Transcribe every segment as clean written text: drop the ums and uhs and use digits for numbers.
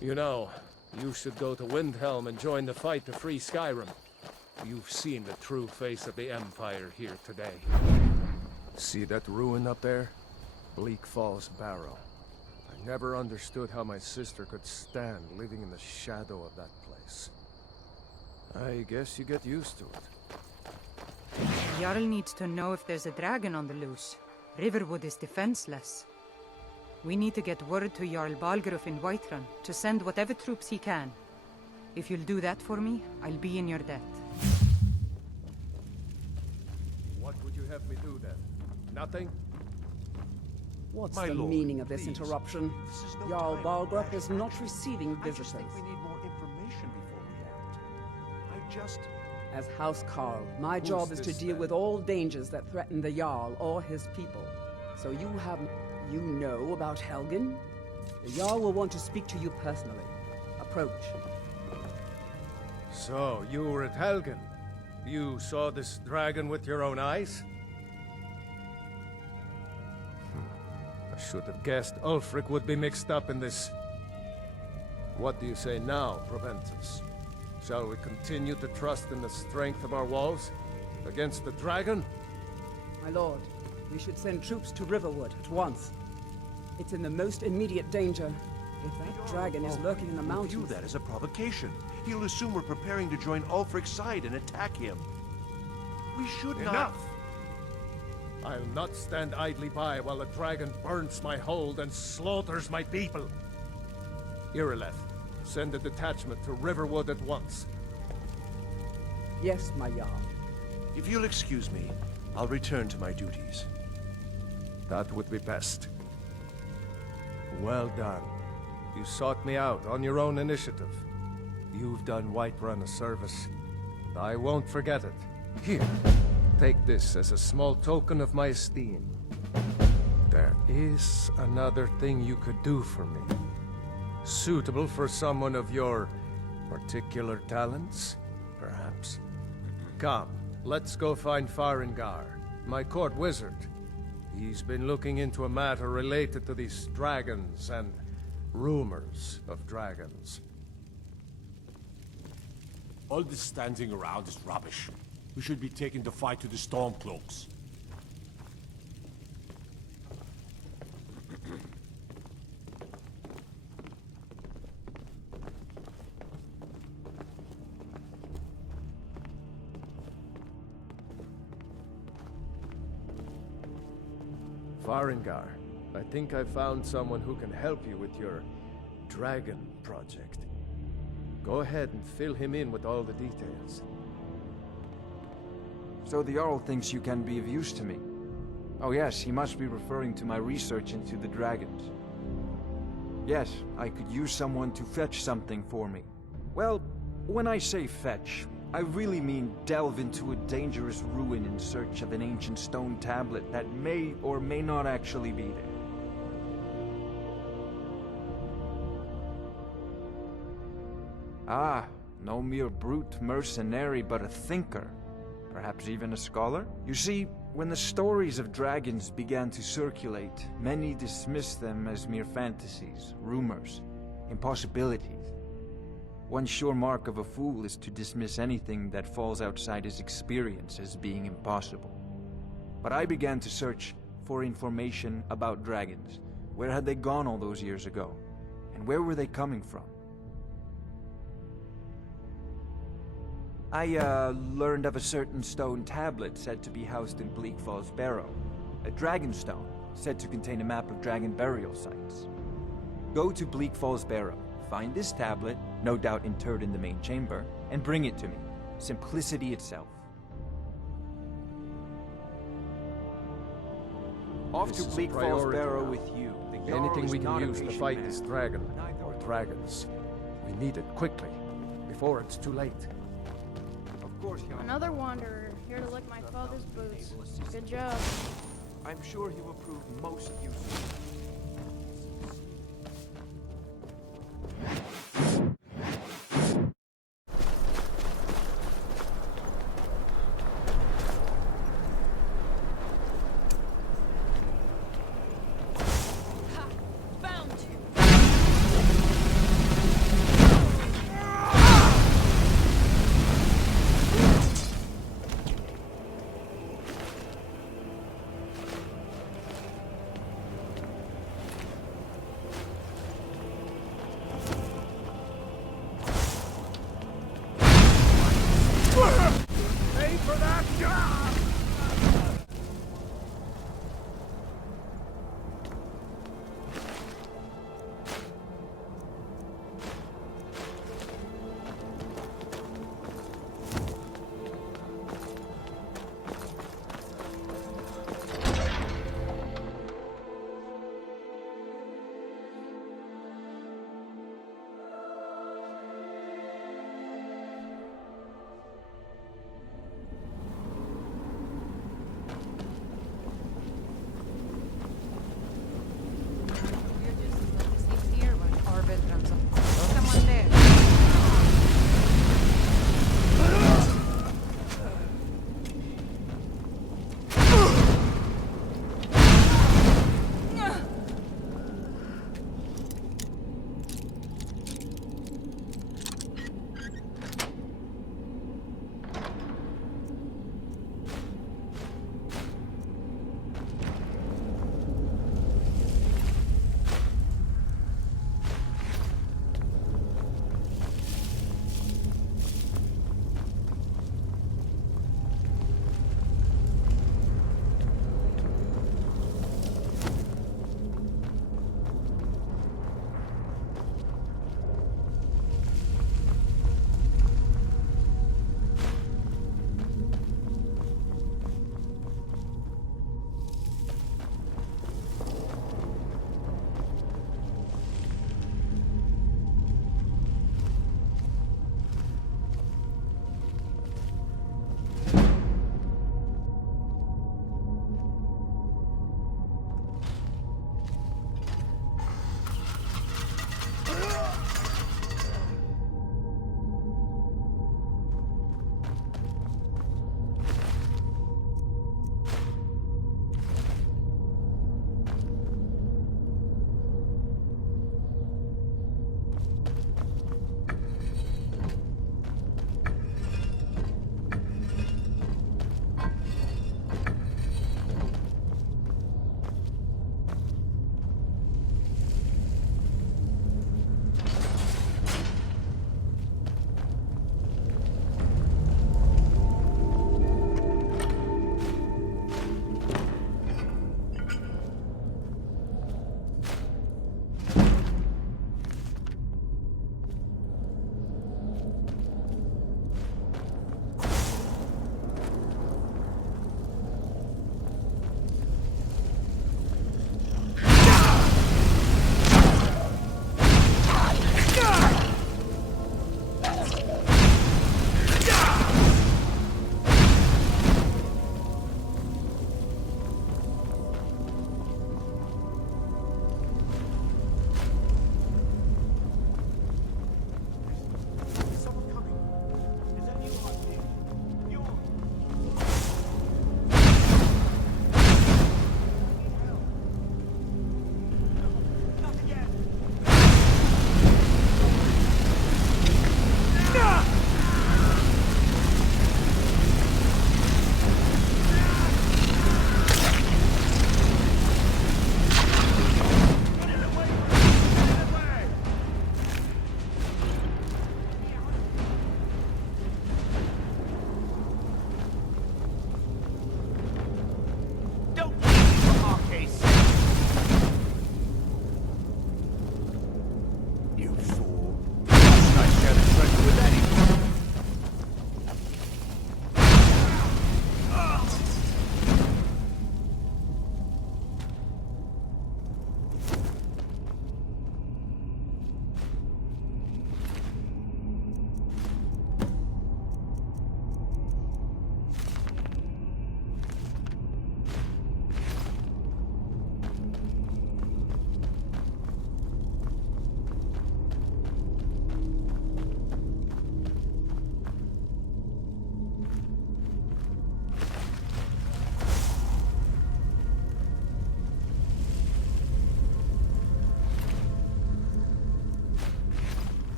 You know, you should go to Windhelm and join the fight to free Skyrim. You've seen the true face of the Empire here today. See that ruin up there? Bleak Falls Barrow. I never understood how my sister could stand living in the shadow of that place. I guess you get used to it. Jarl needs to know if there's a dragon on the loose. Riverwood is defenseless. We need to get word to Jarl Balgruuf in Whiterun to send whatever troops he can. If you'll do that for me, I'll be in your debt. What would you have me do then? Nothing? What's My the lord, meaning of this please. interruption? This is no Jarl time for Balgruuf is rash not action. receiving I visitors. just think we need more information before we act. As House Carl, my job is to this deal then? with all dangers that threaten the Jarl or his people. So you know about Helgen? The Jarl will want to speak to you personally. Approach. So, you were at Helgen? You saw this dragon with your own eyes? I should have guessed Ulfric would be mixed up in this. What do you say now, Proventus? Shall we continue to trust in the strength of our walls? Against the dragon? My lord, we should send troops to Riverwood at once. It's in the most immediate danger. If that dragon is lurking in the We'll mountains... view that as a provocation. He'll assume we're preparing to join Ulfric's side and attack him. We should not... Enough! I'll not stand idly by while the dragon burns my hold and slaughters my people. Irileth, send a detachment to Riverwood at once. Yes, my Jarl. If you'll excuse me, I'll return to my duties. That would be best. Well done. You sought me out on your own initiative. You've done Whiterun a service, and I won't forget it. Here, take this as a small token of my esteem. There is another thing you could do for me. Suitable for someone of your particular talents, perhaps. Come, let's go find Farengar, my court wizard. He's been looking into a matter related to these dragons and rumors of dragons. All this standing around is rubbish. We should be taking the fight to the Stormcloaks. Farengar, I think I found someone who can help you with your dragon project. Go ahead and fill him in with all the details. So the Jarl thinks you can be of use to me. Oh yes, he must be referring to my research into the dragons. Yes, I could use someone to fetch something for me. Well, when I say fetch, I really mean delve into a dangerous ruin in search of an ancient stone tablet that may or may not actually be there. Ah, no mere brute mercenary, but a thinker. Perhaps even a scholar? You see, when the stories of dragons began to circulate, many dismissed them as mere fantasies, rumors, impossibilities. One sure mark of a fool is to dismiss anything that falls outside his experience as being impossible. But I began to search for information about dragons. Where had they gone all those years ago? And where were they coming from? I learned of a certain stone tablet said to be housed in Bleak Falls Barrow. A dragon stone, said to contain a map of dragon burial sites. Go to Bleak Falls Barrow, find this tablet, no doubt interred in the main chamber, and bring it to me. Simplicity itself. Off This to is a Bleak Falls priority Barrow now. with you. The Jarl Anything is we can not a use to patient fight man. this dragon, or dragons. We need it quickly, before it's too late. Of course, Jarl. Another wanderer, here to lick my father's boots. Good job. I'm sure he will prove most useful. Ha! Found you!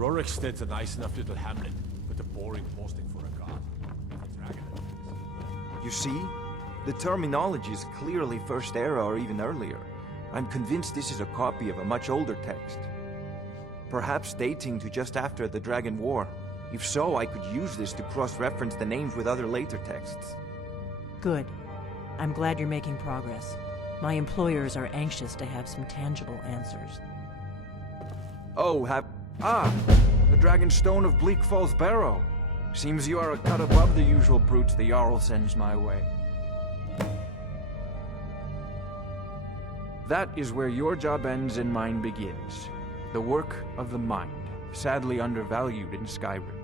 Roriksted's a nice enough little hamlet, but a boring posting for a god. A dragon. You see? The terminology is clearly First Era or even earlier. I'm convinced this is a copy of a much older text. Perhaps dating to just after the Dragon War. If so, I could use this to cross-reference the names with other later texts. Good. I'm glad you're making progress. My employers are anxious to have some tangible answers. Oh, the Dragon Stone of Bleak Falls Barrow. Seems you are a cut above the usual brutes the Jarl sends my way. That is where your job ends and mine begins. The work of the mind, sadly undervalued in Skyrim.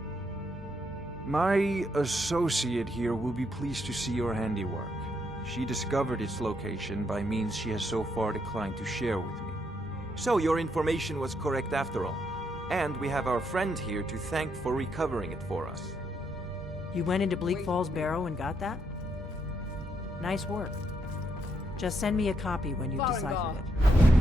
My associate here will be pleased to see your handiwork. She discovered its location by means she has so far declined to share with me. So your information was correct after all. And we have our friend here to thank for recovering it for us. You went into Bleak Falls Barrow and got that? Nice work. Just send me a copy when you've deciphered it.